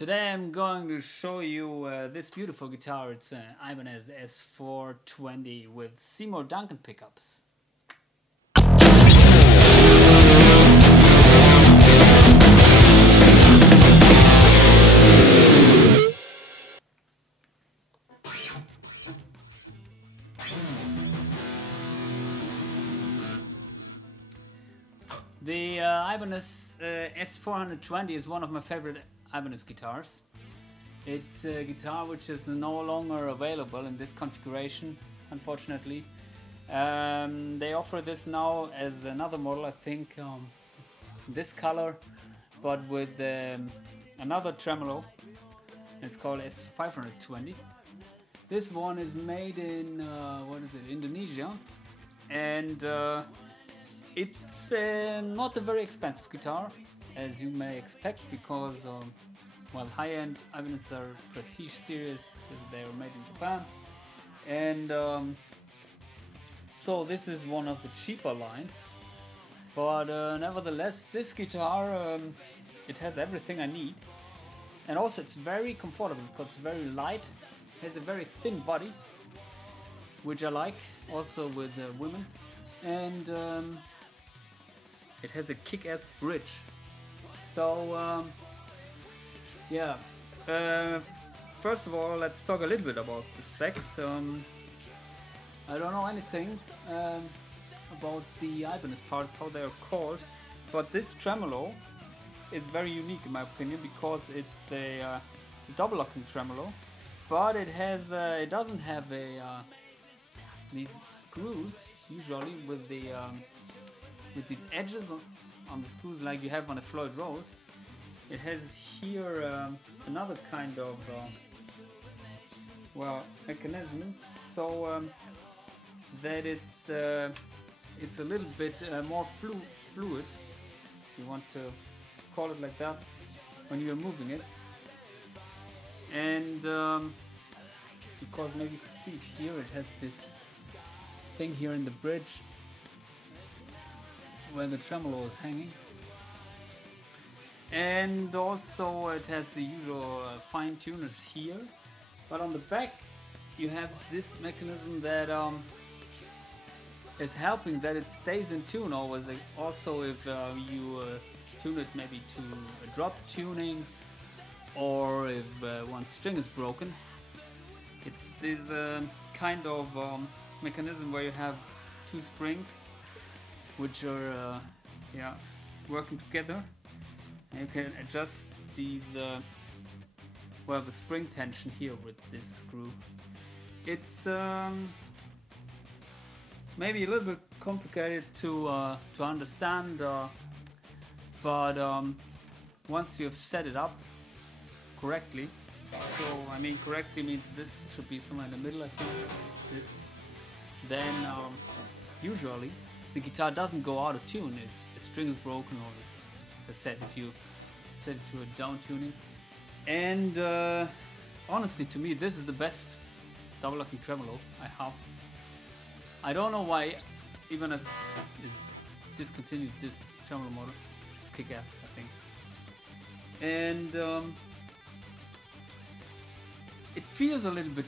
Today I'm going to show you this beautiful guitar. It's an Ibanez S420 with Seymour Duncan pickups. The Ibanez S420 is one of my favorite Ibanez guitars. It's a guitar which is no longer available in this configuration, unfortunately. They offer this now as another model, I think, this color, but with another tremolo. It's called S520. This one is made in Indonesia, and it's not a very expensive guitar, as you may expect, because well, high-end Ibanez are prestige series. They are made in Japan, and so this is one of the cheaper lines. But nevertheless, this guitar, it has everything I need, and also it's very comfortable because it's very light. It has a very thin body, which I like, also with women, and it has a kick-ass bridge. So yeah, first of all, let's talk a little bit about the specs. I don't know anything about the Ibanez parts, how they are called, but this tremolo is very unique in my opinion, because it's a double locking tremolo, but it has it doesn't have these screws usually with these edges on the screws like you have on a Floyd Rose. It has here another kind of well, mechanism, so that it's a little bit more fluid, if you want to call it like that, when you're moving it. And because maybe you can see it here, it has this thing here in the bridge where the tremolo is hanging, and also it has the usual fine tuners here. But on the back you have this mechanism that is helping that it stays in tune always. Also, if you tune it maybe to a drop tuning, or if one string is broken, it's this kind of mechanism where you have two springs which are yeah, working together, and you can adjust these well, the spring tension here with this screw. It's maybe a little bit complicated to understand, but once you have set it up correctly, so I mean correctly means this should be somewhere in the middle, I think, this, then usually the guitar doesn't go out of tune if the string is broken, or if, as I said, if you set it to a down tuning. And honestly, to me, this is the best double locking tremolo I have. I don't know why Ibanez is discontinued this tremolo model. It's kick-ass, I think. And it feels a little bit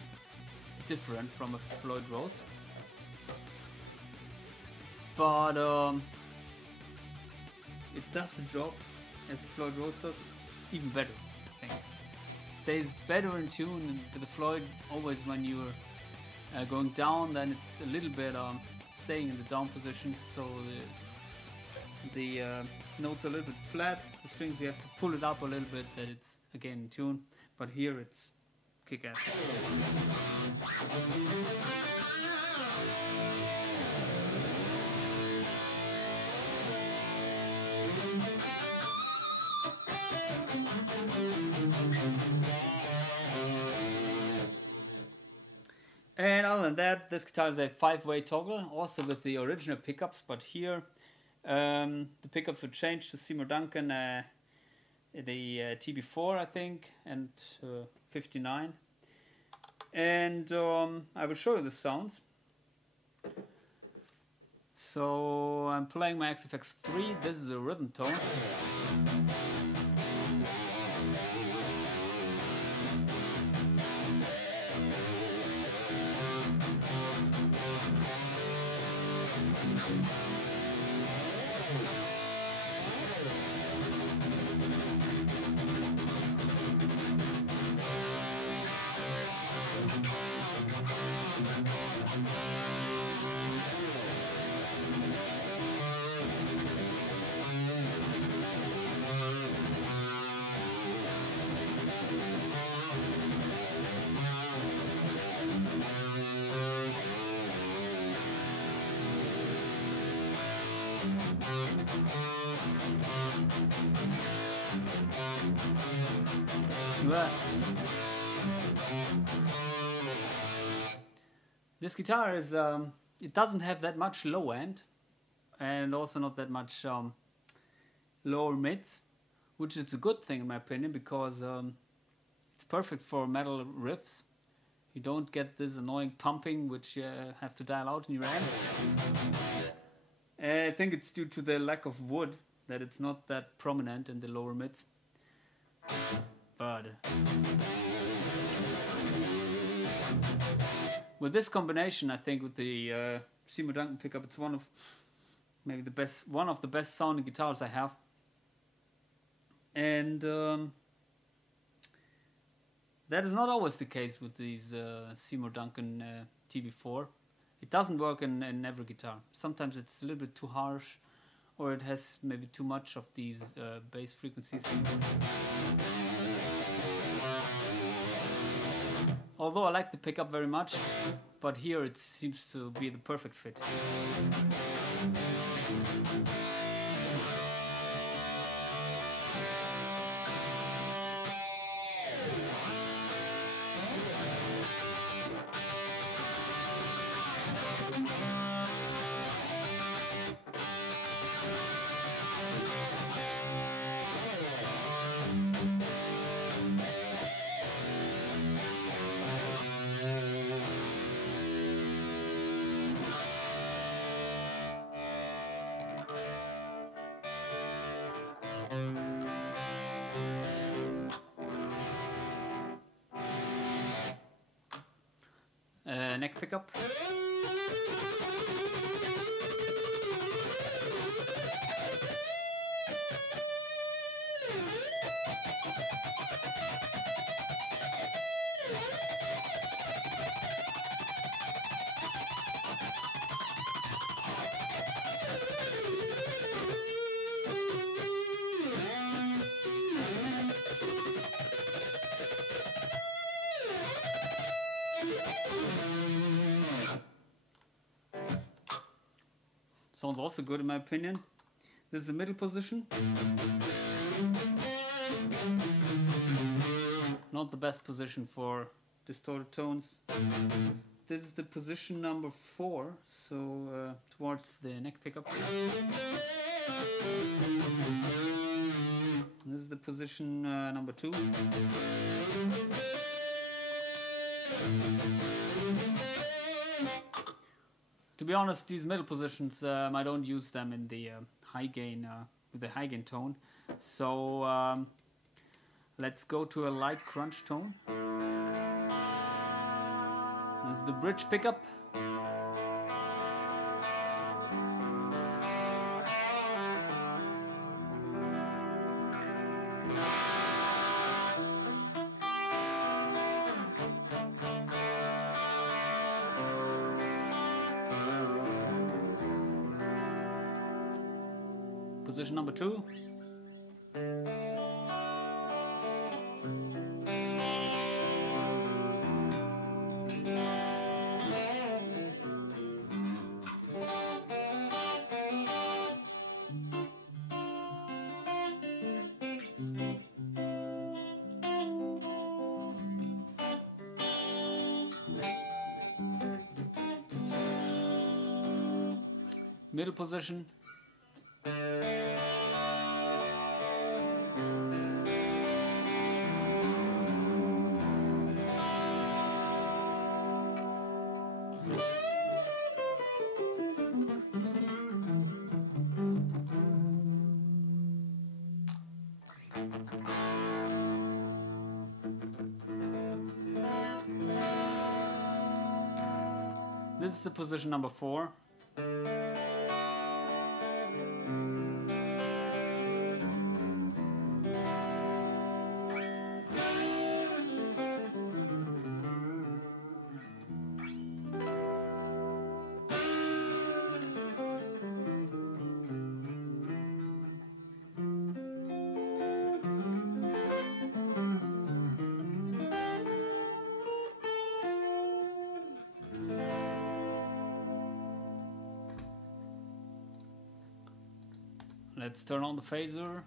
different from a Floyd Rose, but it does the job as Floyd Rose does, even better, I think. It stays better in tune with the Floyd. Always when you're going down, then it's a little bit staying in the down position, so the notes are a little bit flat. The strings, you have to pull it up a little bit that it's again in tune, but here it's kick-ass. And other than that, this guitar is a 5-way toggle, also with the original pickups, but here the pickups were changed to Seymour Duncan, the TB4 I think, and 59. And I will show you the sounds. So I'm playing my AxeFx 3, this is a rhythm tone. Well, this guitar is, it doesn't have that much low end and also not that much lower mids, which is a good thing in my opinion, because it's perfect for metal riffs. You don't get this annoying pumping which you have to dial out in your amp. I think it's due to the lack of wood that it's not that prominent in the lower mids. But with this combination, I think with the Seymour Duncan pickup, it's one of maybe one of the best sounding guitars I have. And that is not always the case with these Seymour Duncan TB4. It doesn't work in every guitar. Sometimes it's a little bit too harsh, or it has maybe too much of these bass frequencies. Although I like the pickup very much, but here it seems to be the perfect fit. Neck pickup. Sounds also good in my opinion. This is the middle position. Not the best position for distorted tones. This is the position number 4, so towards the neck pickup. This is the position number 2. To be honest, these middle positions, I don't use them in the high gain, with the high gain tone. So let's go to a light crunch tone. This is the bridge pickup. Position number 2. Middle position. This is the position number 4. Let's turn on the phaser.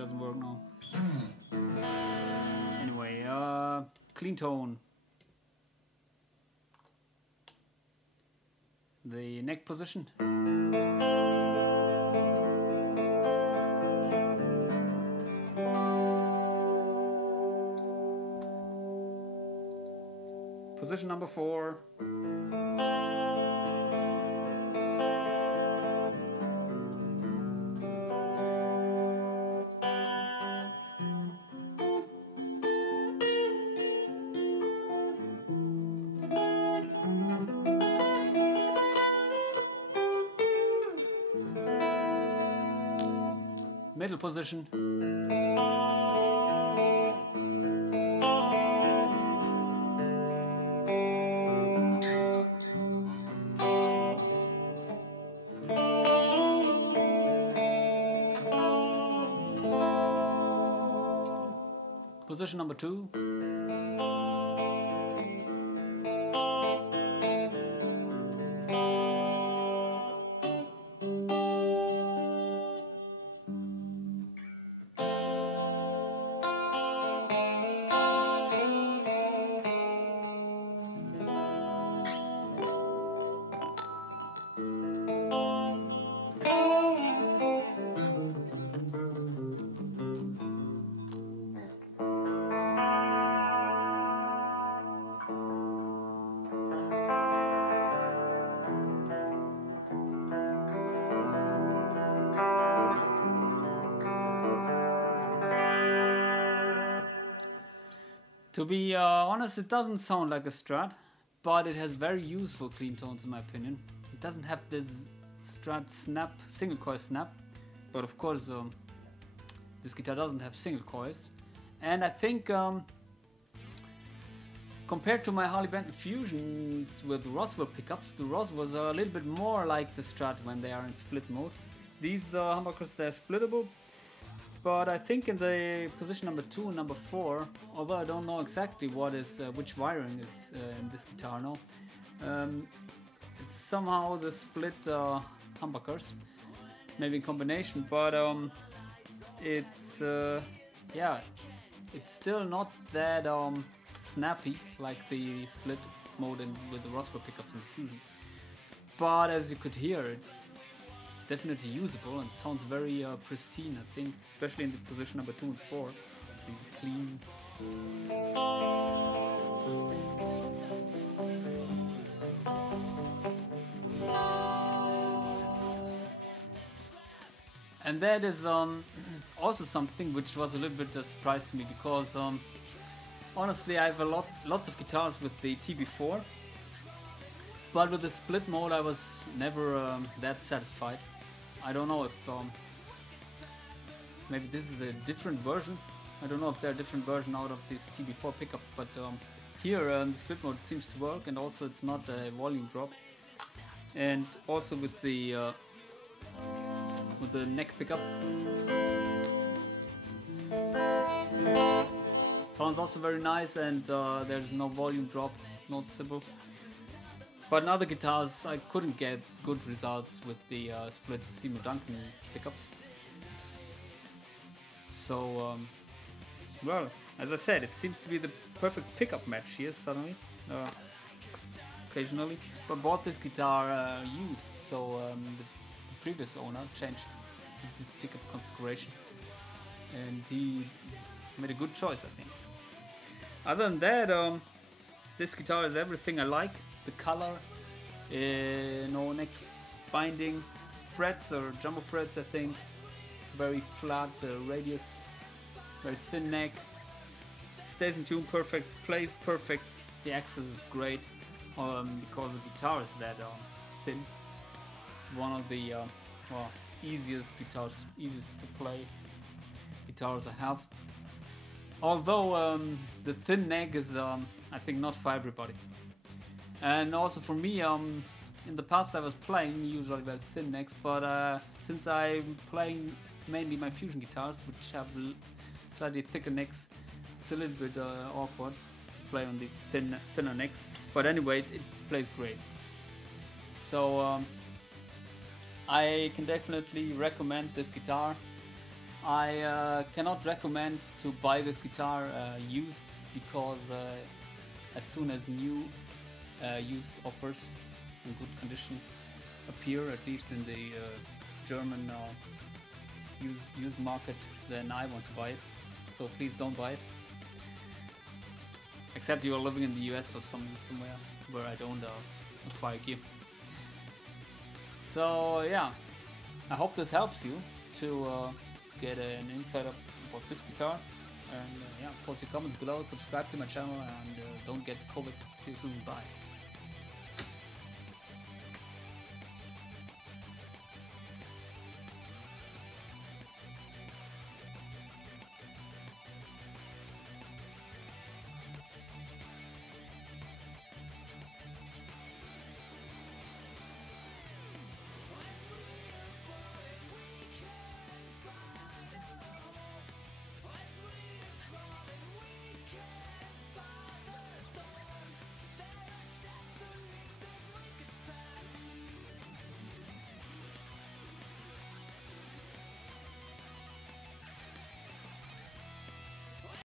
doesn't work now. Anyway, clean tone. The neck position. Position number 4. Middle position. Position number 2. To be honest, it doesn't sound like a Strat, but it has very useful clean tones in my opinion. It doesn't have this Strat snap, single coil snap, but of course this guitar doesn't have single coils. And I think compared to my Harley Benton Fusions with Roswell pickups, the Roswells are a little bit more like the Strat when they are in split mode. These humbuckers, they're splittable. But I think in the position number 2 and number 4, although I don't know exactly what is which wiring is in this guitar now, it's somehow the split humbuckers, maybe in combination. But it's yeah, it's still not that snappy like the split mode with the Roswell pickups and Fusions. But as you could hear, it's definitely usable and sounds very pristine, I think, especially in the position number 2 and 4. It's clean. And that is also something which was a little bit a surprise to me, because honestly I have lots of guitars with the TB4, but with the split mode I was never that satisfied. I don't know if maybe this is a different version. I don't know if there are different versions out of this TB4 pickup, but here the split mode seems to work, and also it's not a volume drop. And also with the neck pickup, sounds also very nice, and there's no volume drop noticeable. But in other guitars I couldn't get good results with the split Seymour Duncan pickups. So well, as I said, it seems to be the perfect pickup match here suddenly, occasionally. But bought this guitar used, so the previous owner changed this pickup configuration, and he made a good choice, I think. Other than that, this guitar is everything I like. The color, no neck binding, frets or jumbo frets, I think, very flat radius, very thin neck, stays in tune perfect, plays perfect, the access is great, because the guitar is that thin. It's one of the well, easiest to play guitars I have. Although the thin neck is I think not for everybody. And also for me, in the past I was playing usually with thin necks, but since I'm playing mainly my fusion guitars, which have slightly thicker necks, it's a little bit awkward to play on these thinner necks. But anyway, it plays great. So I can definitely recommend this guitar. I cannot recommend to buy this guitar used, because as soon as new used offers in good condition appear, at least in the German used market, then I want to buy it. So please don't buy it. Except you are living in the US or somewhere where I don't acquire gear. So yeah, I hope this helps you to get an insight about this guitar. And yeah, post your comments below, subscribe to my channel, and don't get COVID. See you soon. Bye.